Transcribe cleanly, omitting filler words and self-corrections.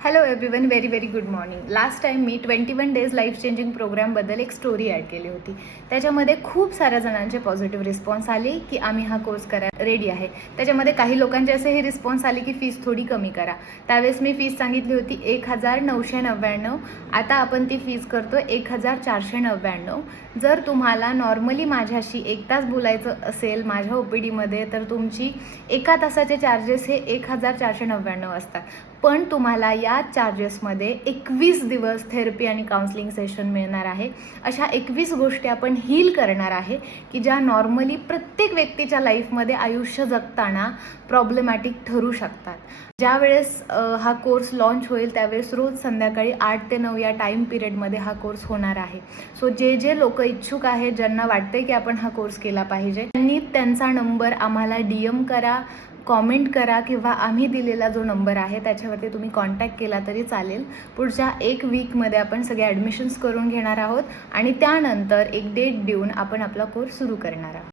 Hello everyone, very very good morning. Last time मी 21 days life changing प्रोग्रामबद्दल एक story add केली होती. त्याच्यामध्ये खूप साऱ्या जणांचे पॉझिटिव्ह रिस्पॉन्स आले की आम्ही हा कोर्स करायला रेडी आहे. त्याच्यामध्ये काही लोकांचे असेही रिस्पॉन्स आले की फीस थोडी कमी करा. त्यावेळेस मी फीस सांगितली होती 1999. आता आपण ती फीस करतो 1499. जर तुम्हाला नॉर्मली माझ्याशी 1 तास बोलायचं असेल माझ्या OPDमध्ये तर तुमची 1 तासाचे चार्जेस हे 1499 असतात. पण तुम्हाला या चार्जेसमध्ये 21 दिवस थेरपी आणि काउन्सिलिंग सेशन मिळणार आहे. अशा 21 गोष्टी आपण हील करणार आहे की ज्या नॉर्मली प्रत्येक व्यक्तीच्या लाईफमध्ये आयुष्य जगताना प्रॉब्लेमॅटिक ठरू शकतात. ज्यावेळेस हा कोर्स लॉन्च होईल त्यावेळेस रोज संध्याकाळी 8 ते 9 या टाईम पिरियडमध्ये हा कोर्स होणार आहे. सो जे लोक इच्छुक आहेत, ज्यांना वाटते की आपण हा कोर्स केला पाहिजे, त्यांनी त्यांचा नंबर आम्हाला DM करा, कॉमेंट करा किंवा आम्ही दिलेला जो नंबर आहे त्याच्यावरती तुम्ही कॉन्टॅक्ट केला तरी चालेल. पुढच्या 1 वीकमध्ये आपण सगळे ॲडमिशन्स करून घेणार आहोत आणि त्यानंतर एक डेट देऊन आपण आपला कोर्स सुरू करणार आहोत.